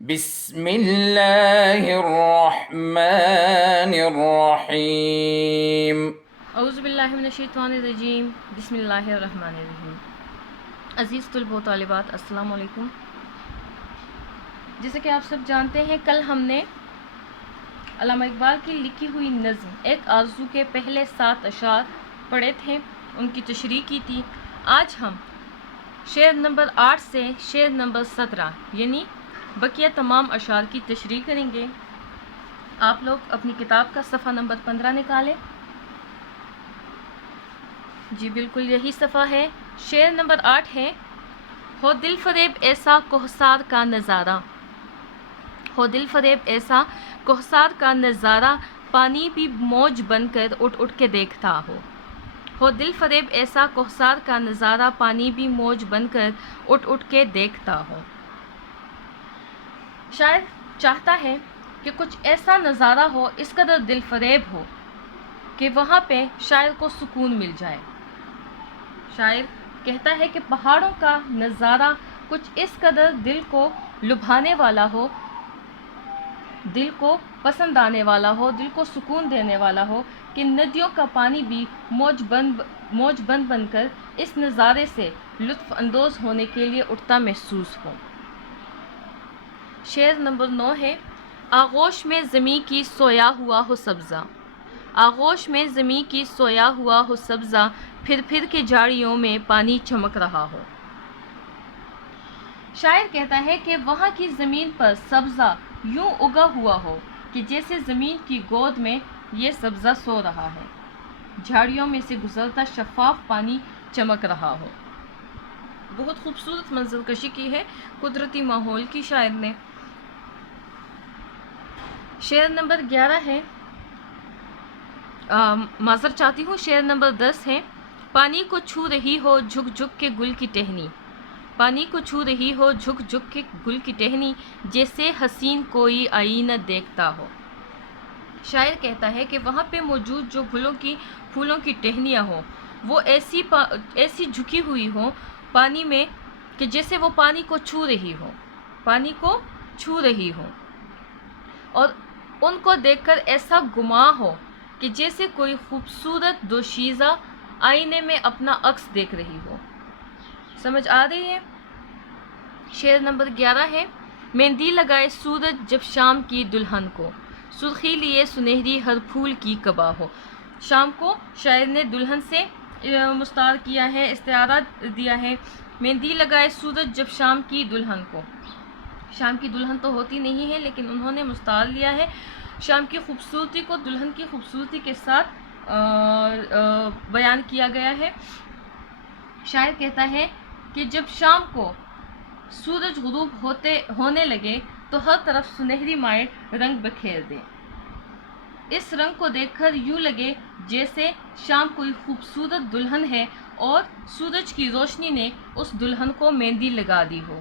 بسم اللہ الرحمن الرحیم۔ اعوذ باللہ من الشیطان الرجیم، بسم اللہ الرحمن الرحیم۔ عزیز طلبہ و طالبات، السلام علیکم۔ جیسے کہ آپ سب جانتے ہیں، کل ہم نے علامہ اقبال کی لکھی ہوئی نظم ایک آرزو کے پہلے 7 اشعار پڑھے تھے، ان کی تشریح کی تھی۔ آج ہم شعر نمبر 8 سے شعر نمبر 17 یعنی بقیہ تمام اشعار کی تشریح کریں گے۔ آپ لوگ اپنی کتاب کا صفحہ نمبر 15 نکالیں۔ جی بالکل یہی صفحہ ہے۔ شعر نمبر 8 ہے: ہو دل فریب ایسا کوہسار کا نظارہ، ہو دل فریب ایسا کوہسار کا نظارہ، پانی بھی موج بن کر اٹھ اٹھ کے دیکھتا ہو دل فریب ایسا کوہسار کا نظارہ، پانی بھی موج بن کر اٹھ اٹھ کے دیکھتا ہو۔ شاعر چاہتا ہے کہ کچھ ایسا نظارہ ہو، اس قدر دل فریب ہو کہ وہاں پہ شاعر کو سکون مل جائے۔ شاعر کہتا ہے کہ پہاڑوں کا نظارہ کچھ اس قدر دل کو لبھانے والا ہو، دل کو پسند آنے والا ہو، دل کو سکون دینے والا ہو کہ ندیوں کا پانی بھی موج بن بن کر اس نظارے سے لطف اندوز ہونے کے لیے اٹھتا محسوس ہو۔ شعر نمبر 9 ہے: آغوش میں زمیں کی سویا ہوا ہو سبزہ، آغوش میں زمیں کی سویا ہوا ہو سبزہ، پھر پھر کے جھاڑیوں میں پانی چمک رہا ہو۔ شاعر کہتا ہے کہ وہاں کی زمین پر سبزہ یوں اگا ہوا ہو کہ جیسے زمین کی گود میں یہ سبزہ سو رہا ہے، جھاڑیوں میں سے گزرتا شفاف پانی چمک رہا ہو۔ بہت خوبصورت منظر کشی کی ہے قدرتی ماحول کی شاعر نے۔ شعر نمبر 11 ہے، معذرت چاہتی ہوں، شعر نمبر 10 ہے: پانی کو چھو رہی ہو جھک جھک کے گل کی ٹہنی، پانی کو چھو رہی ہو جھک جھک کے گل کی ٹہنی، جیسے حسین کوئی آئینہ دیکھتا ہو۔ شاعر کہتا ہے کہ وہاں پہ موجود جو پھولوں کی ٹہنیاں ہوں، وہ ایسی جھکی ہوئی ہوں پانی میں کہ جیسے وہ پانی کو چھو رہی ہو، پانی کو چھو رہی ہو، اور ان کو دیکھ کر ایسا گمان ہو کہ جیسے کوئی خوبصورت دوشیزہ آئینے میں اپنا عکس دیکھ رہی ہو۔ سمجھ آ رہی ہے؟ شعر نمبر 11 ہے: مہندی لگائے سورج جب شام کی دلہن کو، سرخی لیے سنہری ہر پھول کی قبا ہو۔ شام کو شاعر نے دلہن سے مستعار کیا ہے، استعارہ دیا ہے۔ مہندی لگائے سورج جب شام کی دلہن کو، شام کی دلہن تو ہوتی نہیں ہے لیکن انہوں نے مستعار لیا ہے۔ شام کی خوبصورتی کو دلہن کی خوبصورتی کے ساتھ بیان کیا گیا ہے۔ شاعر کہتا ہے کہ جب شام کو سورج غروب ہونے لگے تو ہر طرف سنہری مائع رنگ بکھیر دے، اس رنگ کو دیکھ کر یوں لگے جیسے شام کوئی خوبصورت دلہن ہے اور سورج کی روشنی نے اس دلہن کو مہندی لگا دی ہو،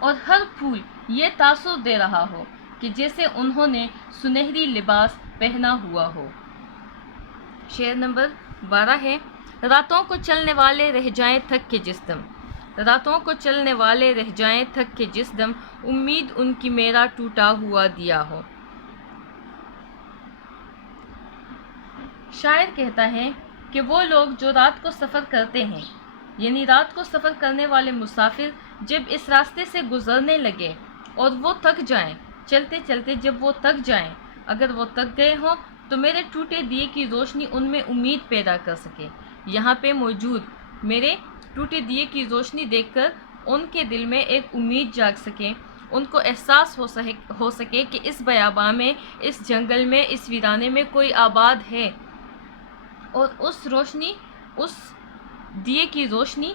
اور ہر پھول یہ تاثر دے رہا ہو کہ جیسے انہوں نے سنہری لباس پہنا ہوا ہو۔ شعر نمبر 12 ہے: راتوں کو چلنے والے رہ جائیں تھک کے جس دم، راتوں کو چلنے والے رہ جائیں تھک کے جس دم، امید ان کی میرا ٹوٹا ہوا دیا ہو۔ شاعر کہتا ہے کہ وہ لوگ جو رات کو سفر کرتے ہیں، یعنی رات کو سفر کرنے والے مسافر جب اس راستے سے گزرنے لگے اور وہ تھک جائیں، چلتے چلتے جب وہ تھک جائیں، اگر وہ تھک گئے ہوں تو میرے ٹوٹے دیے کی روشنی ان میں امید پیدا کر سکے، یہاں پہ موجود میرے ٹوٹے دیے کی روشنی دیکھ کر ان کے دل میں ایک امید جاگ سکے، ان کو احساس ہو سکے کہ اس بیاباں میں، اس جنگل میں، اس ویرانے میں کوئی آباد ہے، اور اس روشنی، اس دیے کی روشنی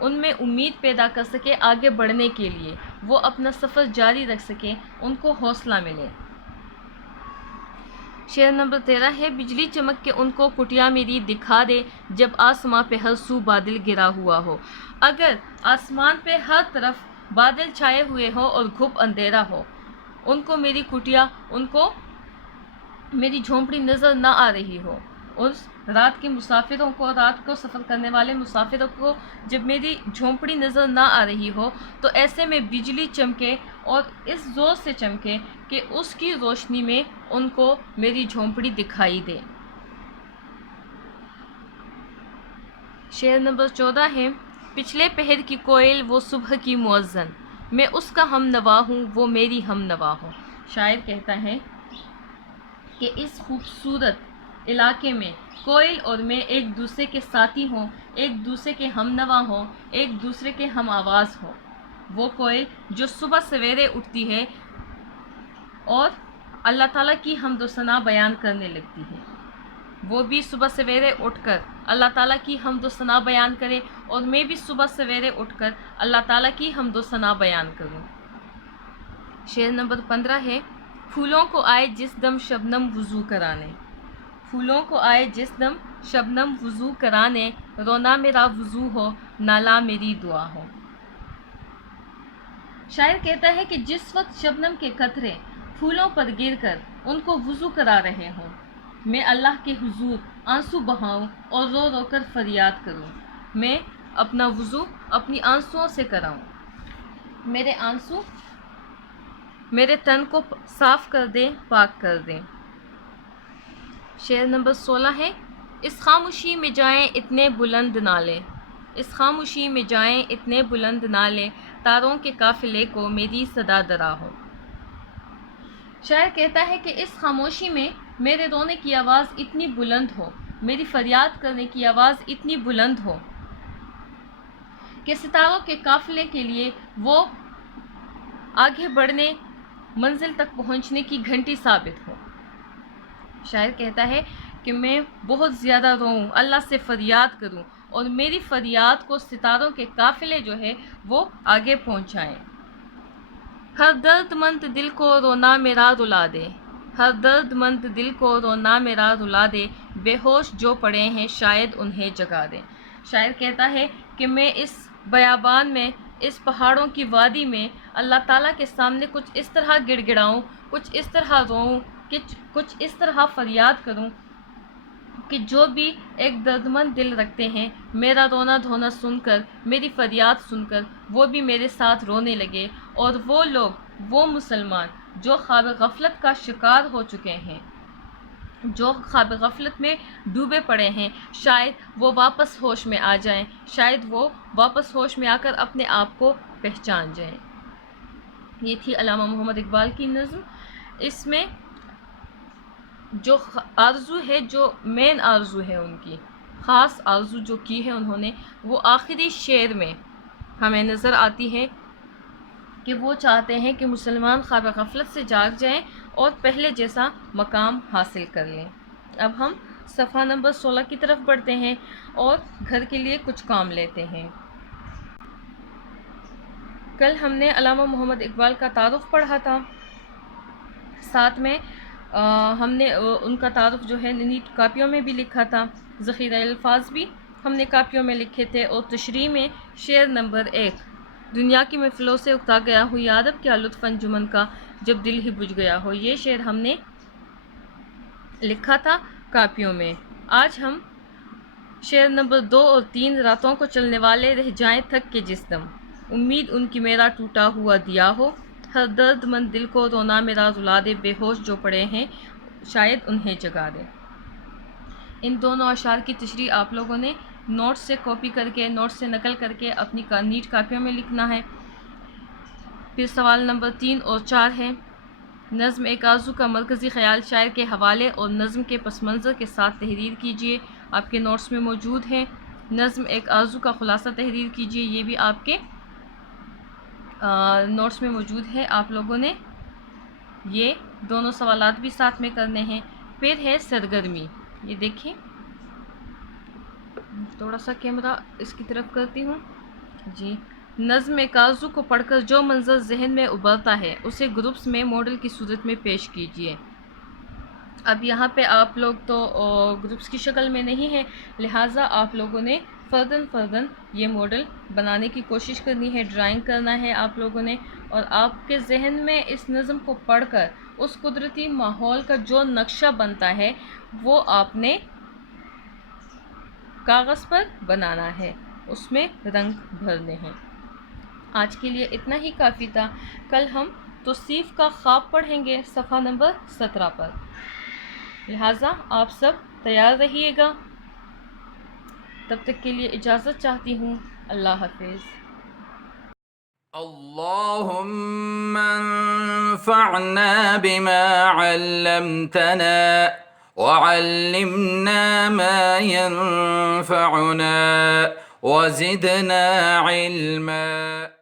ان میں امید پیدا کر سکے آگے بڑھنے کے لیے، وہ اپنا سفر جاری رکھ سکے، ان کو حوصلہ ملے۔ شعر نمبر 13 ہے: بجلی چمک کے ان کو کٹیا میری دکھا دے، جب آسماں پہ ہر سو بادل گرا ہوا ہو۔ اگر آسمان پہ ہر طرف بادل چھائے ہوئے ہو اور گھپ اندھیرا ہو، ان کو میری کٹیا، ان کو میری جھونپڑی نظر نہ آ رہی ہو، اس رات کے مسافروں کو، رات کو سفر کرنے والے مسافروں کو جب میری جھونپڑی نظر نہ آ رہی ہو تو ایسے میں بجلی چمکے اور اس زور سے چمکے کہ اس کی روشنی میں ان کو میری جھونپڑی دکھائی دے۔ شعر نمبر 14 ہے، پچھلے پہر کی کوئل وہ صبح کی مؤذن، میں اس کا ہم نوا ہوں وہ میری ہم نوا ہو۔ شاعر کہتا ہے کہ اس خوبصورت علاقے میں کوئل اور میں ایک دوسرے کے ساتھی ہوں، ایک دوسرے کے ہم نوا ہوں، ایک دوسرے کے ہم آواز ہوں۔ وہ کوئل جو صبح سویرے اٹھتی ہے اور اللہ تعالیٰ کی حمد و ثنا بیان کرنے لگتی ہے، وہ بھی صبح سویرے اٹھ کر اللہ تعالیٰ کی حمد و ثنا بیان کرے اور میں بھی صبح سویرے اٹھ کر اللہ تعالیٰ کی حمد و ثنا بیان کروں۔ شعر نمبر 15 ہے، پھولوں کو آئے جس دم شبنم وضو کرانے، پھولوں کو آئے جس دم شبنم وضو کرانے، رونا میرا وضو ہو نالا میری دعا ہو۔ شاعر کہتا ہے کہ جس وقت شبنم کے قطرے پھولوں پر گر کر ان کو وضو کرا رہے ہوں، میں اللہ کے حضور آنسو بہاؤں اور رو رو کر فریاد کروں، میں اپنا وضو اپنی آنسوؤں سے کراؤں، میرے آنسو میرے تن کو صاف کر دیں، پاک کر دیں۔ شعر نمبر 16 ہے، اس خاموشی میں جائیں اتنے بلند نالے، اس خاموشی میں جائیں اتنے بلند نالے، تاروں کے قافلے کو میری صدا درا ہو۔ شاعر کہتا ہے کہ اس خاموشی میں میرے رونے کی آواز اتنی بلند ہو، میری فریاد کرنے کی آواز اتنی بلند ہو کہ ستاروں کے قافلے کے لیے وہ آگے بڑھنے، منزل تک پہنچنے کی گھنٹی ثابت ہو۔ شاعر کہتا ہے کہ میں بہت زیادہ روؤں، اللہ سے فریاد کروں اور میری فریاد کو ستاروں کے قافلے جو ہے وہ آگے پہنچائیں۔ ہر درد مند دل کو رونا میرا رلا دے، ہر درد مند دل کو رونا میرا رلا دے، بے ہوش جو پڑے ہیں شاید انہیں جگا دے۔ شاعر کہتا ہے کہ میں اس بیابان میں، اس پہاڑوں کی وادی میں اللہ تعالیٰ کے سامنے کچھ اس طرح گڑ گڑاؤں، کچھ اس طرح روؤں، کچھ اس طرح فریاد کروں کہ جو بھی ایک درد مند دل رکھتے ہیں، میرا رونا دھونا سن کر، میری فریاد سن کر وہ بھی میرے ساتھ رونے لگے، اور وہ لوگ، وہ مسلمان جو خواب غفلت کا شکار ہو چکے ہیں، جو خواب غفلت میں ڈوبے پڑے ہیں، شاید وہ واپس ہوش میں آ جائیں، شاید وہ واپس ہوش میں آ کر اپنے آپ کو پہچان جائیں۔ یہ تھی علامہ محمد اقبال کی نظم۔ اس میں جو آرزو ہے، جو مین آرزو ہے، ان کی خاص آرزو جو کی ہے انہوں نے، وہ آخری شعر میں ہمیں نظر آتی ہے کہ وہ چاہتے ہیں کہ مسلمان خواب غفلت سے جاگ جائیں اور پہلے جیسا مقام حاصل کر لیں۔ اب ہم صفحہ نمبر 16 کی طرف بڑھتے ہیں اور گھر کے لیے کچھ کام لیتے ہیں۔ کل ہم نے علامہ محمد اقبال کا تعارف پڑھا تھا، ساتھ میں ہم نے ان کا تعارف جو ہے نیٹ کاپیوں میں بھی لکھا تھا، ذخیرہ الفاظ بھی ہم نے کاپیوں میں لکھے تھے، اور تشریح میں شعر نمبر 1، دنیا کی محفلوں سے اکتا گیا ہوں یارب کیا لطف انجمن کا جب دل ہی بجھ گیا ہو، یہ شعر ہم نے لکھا تھا کاپیوں میں۔ آج ہم شعر نمبر 2 اور 3، راتوں کو چلنے والے رہ جائیں تھک کے جس دم، امید ان کی میرا ٹوٹا ہوا دیا ہو، ہر درد مند دل کو رونا میرا رلا دے، بے ہوش جو پڑے ہیں شاید انہیں جگا دے۔ ان دونوں اشعار کی تشریح آپ لوگوں نے نوٹ سے کاپی کر کے، نوٹ سے نقل کر کے اپنی نیٹ کاپیوں میں لکھنا ہے۔ پھر سوال نمبر 3 اور 4 ہے، نظم ایک آرزو کا مرکزی خیال شاعر کے حوالے اور نظم کے پس منظر کے ساتھ تحریر کیجیے، آپ کے نوٹس میں موجود ہے۔ نظم ایک آرزو کا خلاصہ تحریر کیجیے، یہ بھی آپ کے نوٹس میں موجود ہے، آپ لوگوں نے یہ دونوں سوالات بھی ساتھ میں کرنے ہیں۔ پھر ہے سرگرمی، یہ دیکھیں، تھوڑا سا کیمرہ اس کی طرف کرتی ہوں جی۔ نظم ایک آرزو کو پڑھ کر جو منظر ذہن میں ابھرتا ہے اسے گروپس میں ماڈل کی صورت میں پیش کیجیے۔ اب یہاں پہ آپ لوگ تو گروپس کی شکل میں نہیں ہیں، لہٰذا آپ لوگوں نے فرداً یہ ماڈل بنانے کی کوشش کرنی ہے، ڈرائنگ کرنا ہے آپ لوگوں نے، اور آپ کے ذہن میں اس نظم کو پڑھ کر اس قدرتی ماحول کا جو نقشہ بنتا ہے وہ آپ نے کاغذ پر بنانا ہے، اس میں رنگ بھرنے ہیں۔ آج کے لیے اتنا ہی کافی تھا۔ کل ہم توصیف کا خواب پڑھیں گے صفحہ نمبر 17 پر، لہٰذا آپ سب تیار رہیے گا۔ تب تک کے لیے اجازت چاہتی ہوں، اللہ حافظ۔ اللهم انفعنا بما علمتنا وعلمنا ما ينفعنا وزدنا علما